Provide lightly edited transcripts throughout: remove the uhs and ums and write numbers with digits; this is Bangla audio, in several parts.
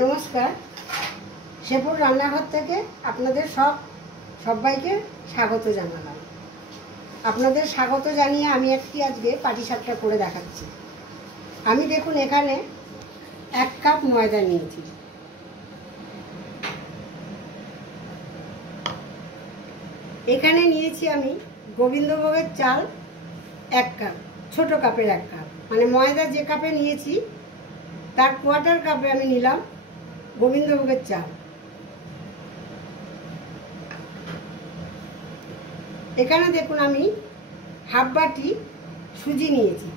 নমস্কার, শেপুর রান্নাঘর থেকে আপনাদের সবাইকে স্বাগত জানালাম। আপনাদের স্বাগত জানিয়ে আমি আজকে পাটিসাপটা করে দেখাচ্ছি। আমি দেখুন এখানে 1 কাপ ময়দা নিয়েছি। এখানে নিয়েছি আমি গোবিন্দভোগের চাল 1 কাপ, ছোট কাপের 1 কাপ, মানে ময়দা যে কাপে নিয়েছি তার কোয়ার্টার কাপে আমি নিলাম গোবিন্দভোগের চাল। এখানে দেখুন আমি হাফ বাটি সুজি নিয়েছি।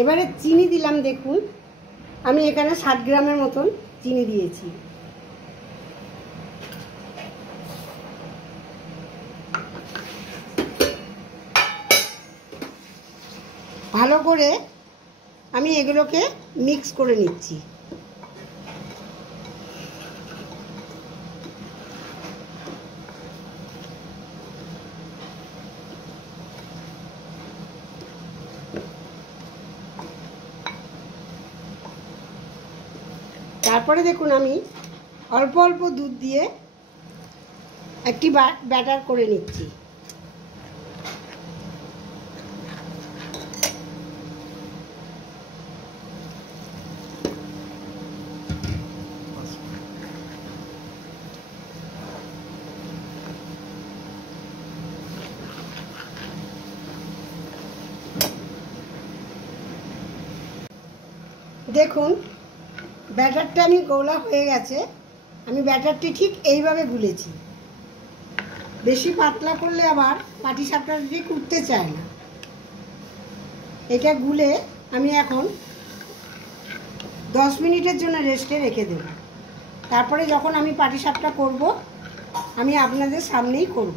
এবারে চিনি দিলাম, দেখুন আমি এখানে 60 গ্রামের মতন চিনি দিয়েছি। ভালো করে আমি এগুলোকে মিক্স করে নিচ্ছি। তারপরে দেখুন আমি অল্প অল্প দুধ দিয়ে একটি ব্যাটার করে নিচ্ছি। দেখুন ব্যাটারটা আমি গোলা হয়ে গেছে। আমি ব্যাটারটি ঠিক এইভাবে গুলেছি। বেশি পাতলা করলে আবার পাটিসাপটাটি করতে চায় না। এটা গুলে আমি এখন 10 মিনিটের জন্য রেস্টে রেখে দেব। তারপরে যখন আমি পাটিসাপটা করব আমি আপনাদের সামনেই করব।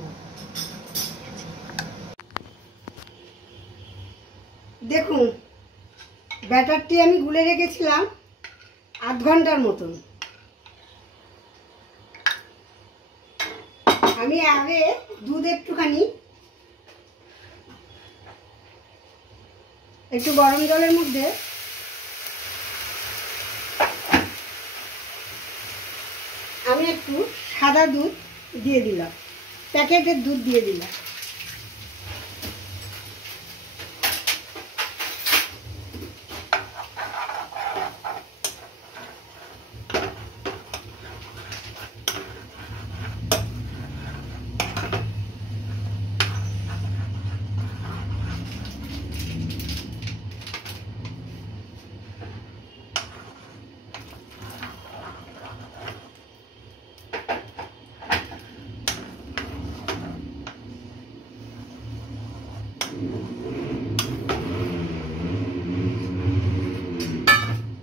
দেখুন ব্যাটারটি আমি গুলে রেখেছিলাম আধ ঘন্টার মতন। আমি আগে দুধ একটু গরম জলের মধ্যে আমি একটু সাদা দুধ দিয়ে দিলাম, প্যাকেটের দুধ দিয়ে দিলাম।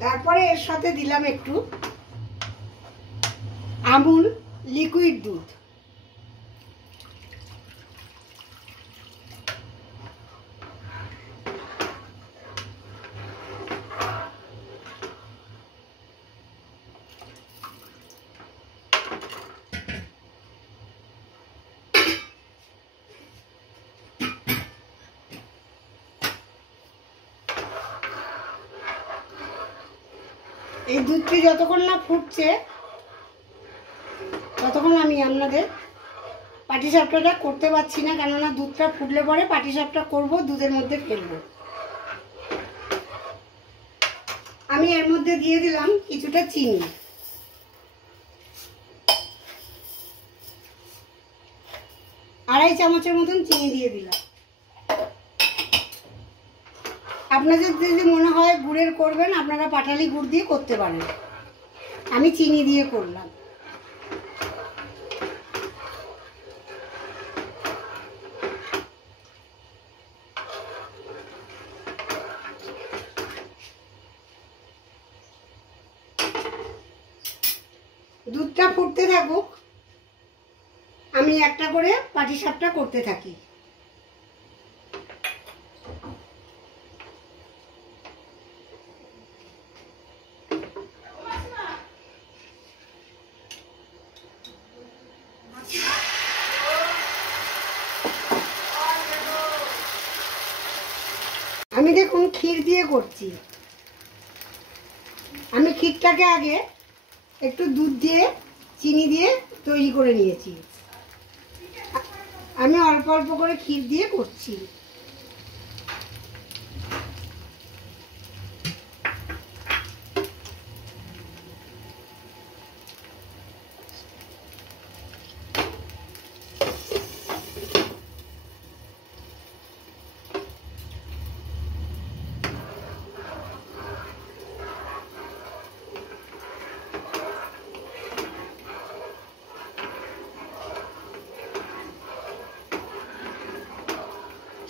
তারপরে এর সাথে দিলাম একটু আমুল লিকুইড দুধ। এই দুধটি যতক্ষণ না ফুটছে ততক্ষণ আমি আপনাদের পাটিসাপটাটা করতে পারছি না, কেননা দুধটা ফুটলে পরে পাটিসাপটা করব, দুধের মধ্যে ফেলবো। আমি এর মধ্যে দিয়ে দিলাম কিছুটা চিনি। আড়াই চামচের মতন চিনি দিয়ে দিলাম। আপনাদের যদি মনে হয় গুড়ের করবেন আপনারা পাটালি গুড় দিয়ে করতে পারেন। আমি চিনি দিয়ে করলাম। দুধটা ফুটতে থাকুক, আমি একটা করে পাটিসাপটা করতে থাকি। আমি দেখুন ক্ষীর দিয়ে করছি। আমি ক্ষীরটাকে আগে একটু দুধ দিয়ে চিনি দিয়ে তৈরি করে নিয়েছি। আমি অল্প অল্প করে ক্ষীর দিয়ে করছি।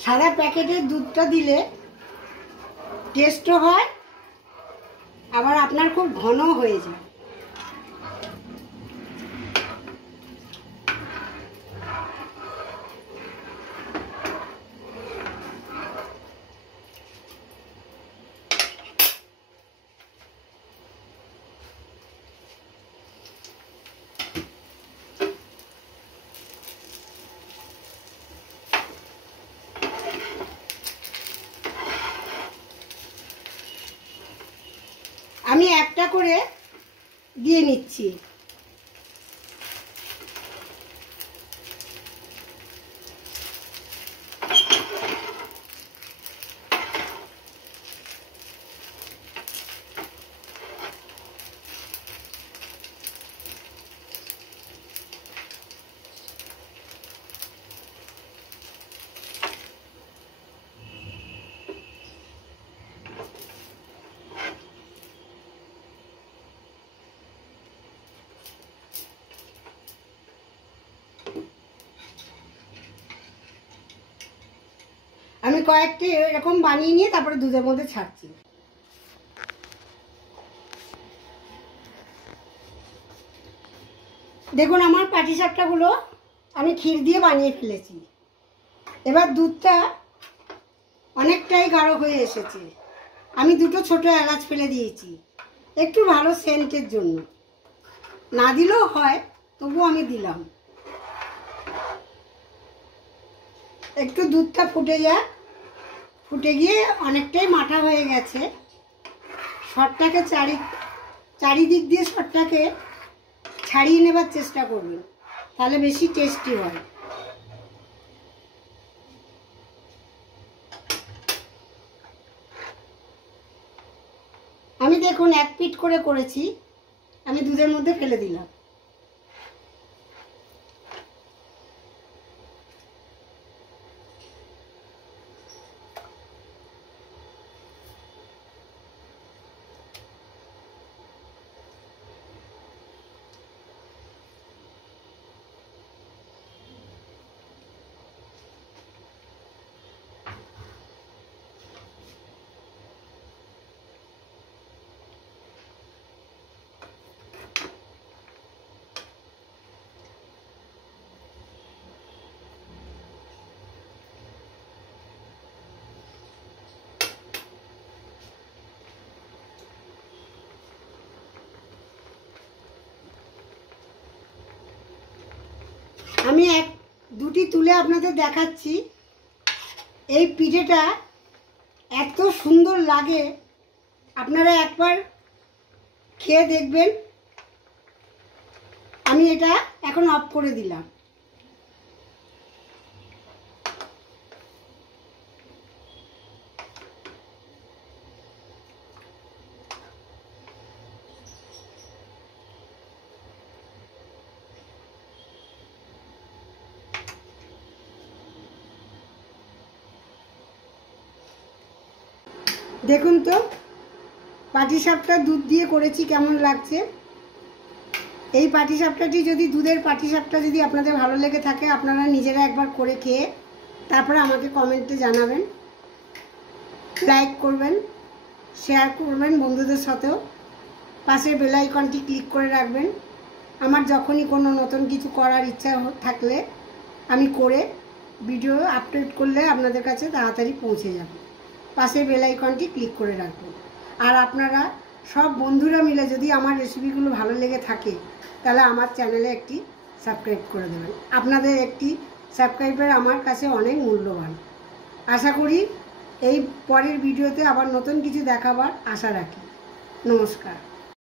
সাদা প্যাকেটের দুধটা দিলে টেস্টও হয়, আবার আপনার খুব ঘন হয়ে যায়। আমি একটা করে দিয়ে নিচ্ছি। আমি কয়েকটি এরকম বানিয়ে নিয়ে তারপরে দুধের মধ্যে ছাড়ছি। দেখুন আমার পাটিসাপটাগুলো আমি ক্ষীর দিয়ে বানিয়ে ফেলেছি। এবার দুধটা অনেকটাই গাঢ় হয়ে এসেছে। আমি দুটো ছোট এলাচ ফেলে দিয়েছি একটু ভালো সেন্টের জন্য, না দিলেও হয় তবু আমি দিলাম। একটু দুধটা ফুটে যাক, ফুটে গিয়ে অনেকটাই মাঠা হয়ে গেছে। সরটাকে চারিদিক দিয়ে সরটাকে ছাড়িয়ে নেবার চেষ্টা করবেন, তাহলে বেশি টেস্টি হয়। আমি দেখুন এক পিঠ করে করেছি, আমি দুধের মধ্যে ফেলে দিলাম। আমি দুটি তুলে আপনাদের দেখাচ্ছি। এই পিঠেটা এত সুন্দর লাগে, আপনারা একবার খেয়ে দেখবেন। আমি এটা এখন অফ করে দিলাম। দেখুন তো পাটিসাপটা দুধ দিয়ে করেছি, কেমন লাগছে। এই পাটিসাপটাটি যদি দুধের পাটিসাপটা যদি আপনাদের ভালো লেগে থাকে, আপনারা নিজেরা একবার করে খেয়ে তারপরে আমাকে কমেন্টে জানাবেন। লাইক করবেন, শেয়ার করবেন বন্ধুদের সাথেও, পাশের বেল আইকনটি ক্লিক করে রাখবেন। আমার যখনই কোনো নতুন কিছু করার ইচ্ছা থাকলে আমি করে ভিডিও আপলোড করলে আপনাদের কাছে তাড়াতাড়ি পৌঁছে যাবে। পাশের বেল আইকনটি ক্লিক করে রাখবেন। আর আপনারা সব বন্ধুরা মিলে যদি আমার রেসিপিগুলো ভালো লেগে থাকে তাহলে আমার চ্যানেলে একটি সাবস্ক্রাইব করে দেবেন। আপনাদের একটি সাবস্ক্রাইবার আমার কাছে অনেক মূল্যবান। আশা করি এই পরের ভিডিওতে আবার নতুন কিছু দেখাবার আশা রাখি। নমস্কার।